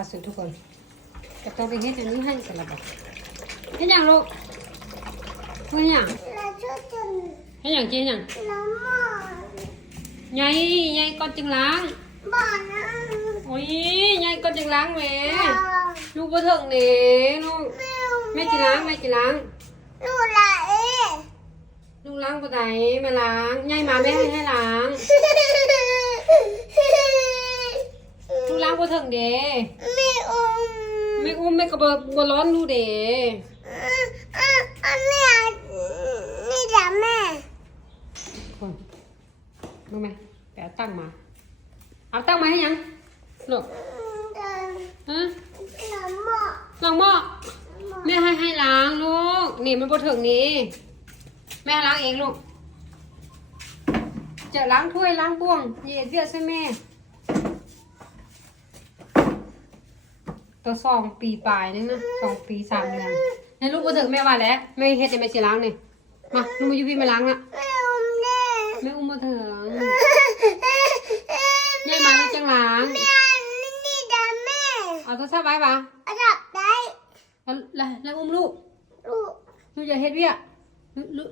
าสุดทุกคนจะต้องไปเฮ็ดอันนี้ให้สลับเฮ็ดอย่างลูกเฮ็ดอย่างเฮ็ดอย่างเจ๊อย่างไงก่อนจึงล้างโอ้ยไงก่อนจึงล้างแม่ลูกบ่ถึงเด้ลูกแม่จิล้างลูกล้างบ่ได้แม่ล้างไงมาแม่ให้ล้างลูกล้างบ่ถึงเด้ไม่อุ้มแม่ก็บ่ร้อนดูเด้คนรู้ไหมไปเอาตั้งมาให้ยังลูกฮะล้างหม้อแม่ให้ล้างลูกนี่มันบ่ถึงนี่แม่ล้างเองลูกจะล้างถ้วยล้างบ้วงเหยียดเวียดใช่แม่ตัว2 ปีปลายนึงนะ2 ปี 3 เดือนในลูกบ่ถึงแม่ว่าแล้วแม่เฮ็ดจะแม่สิล้างนี่มาลูกมาอยู่พี่มาล้างละแม่อุ้มบ่ถึงยายมาแล้วจังล้างเอาโทรศัพท์ไว้ป่ะแล้วอุ้มลูกจะเฮ็ดเวีย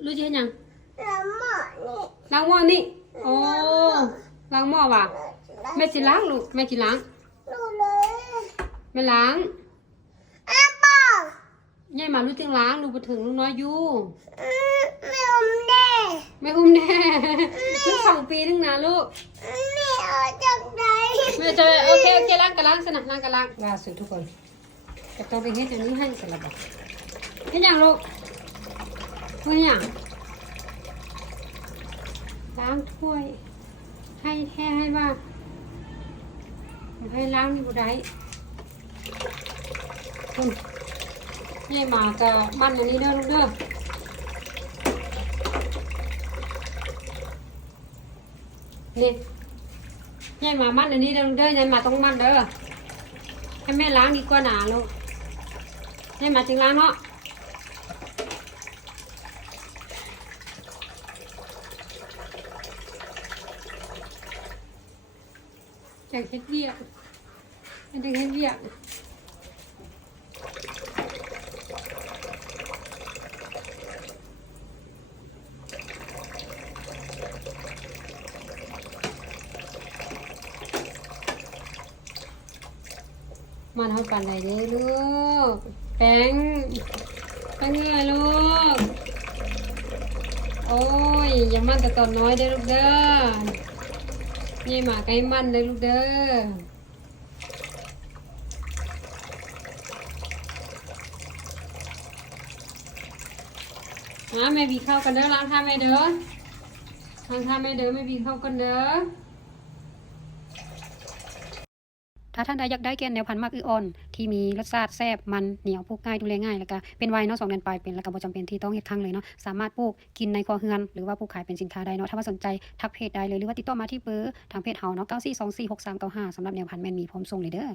ลูกจะเฮ็ดหยังล้างหม้อนี่โอ้ล้างหม้อว่ะแม่สิล้างลูกแม่สิล้างแม่ล้างยายมาลูกจังล้างลูกบ่ถึงลูกน้อยอยู่ไม่อุ้มแน่ลูก2 ปีนึงนะลูกแม่จะโอเคล้างกันล้างสนะล้างกันล้างล่าสุดทุกคนจะต้องไปเฮ็ดอันนี้ให้สลับเฮ็ดหยังลูกเฮ็ดหยังล้างถ้วยให้ว่าให้ล้างนี่บ่ได้คุณยายมาจะมันอันนี้เด้อลูกเด้อนี่ยายมามันอันนี้เด้อลูกเด้อยายมาต้องมันเด้อให้แม่ล้างดีกว่าหนาลูกยายมาจึงล้างเนาะอยากเฮ็ดเวียกมันเท่ากันได้เด้อลูกแป้งเหนื่อยลูกโอ้ยอย่ามันแต่ตอนน้อยเด้อลูกเด้อนี่หมาไก่มันเด้อลูกเด้อแม่บีเข้ากันเด้อล้างท่าแม่เด้อแม่บีเข้ากันเด้อถ้าท่านใดอยากได้แกนแนวพันธุ์มากอ่อนที่มีรสชาติแซ่บมันเหนียวปลูกง่ายดูแลง่ายแล้วก็เป็นไวเนาะ2 เดือนปลายเป็นแล้วก็บ่จำเป็นที่ต้องเฮ็ดครั้งเลยเนาะสามารถปลูกกินในครัวเรือนหรือว่าปลูกขายเป็นสินค้าได้เนาะถ้าว่าสนใจทักเพจได้เลยหรือว่าติดต่อมาที่เบอร์ทางเพจเฮาเนาะ94246395สำหรับแนวพันธุ์แม่นมีพร้อมส่งเลยเด้อ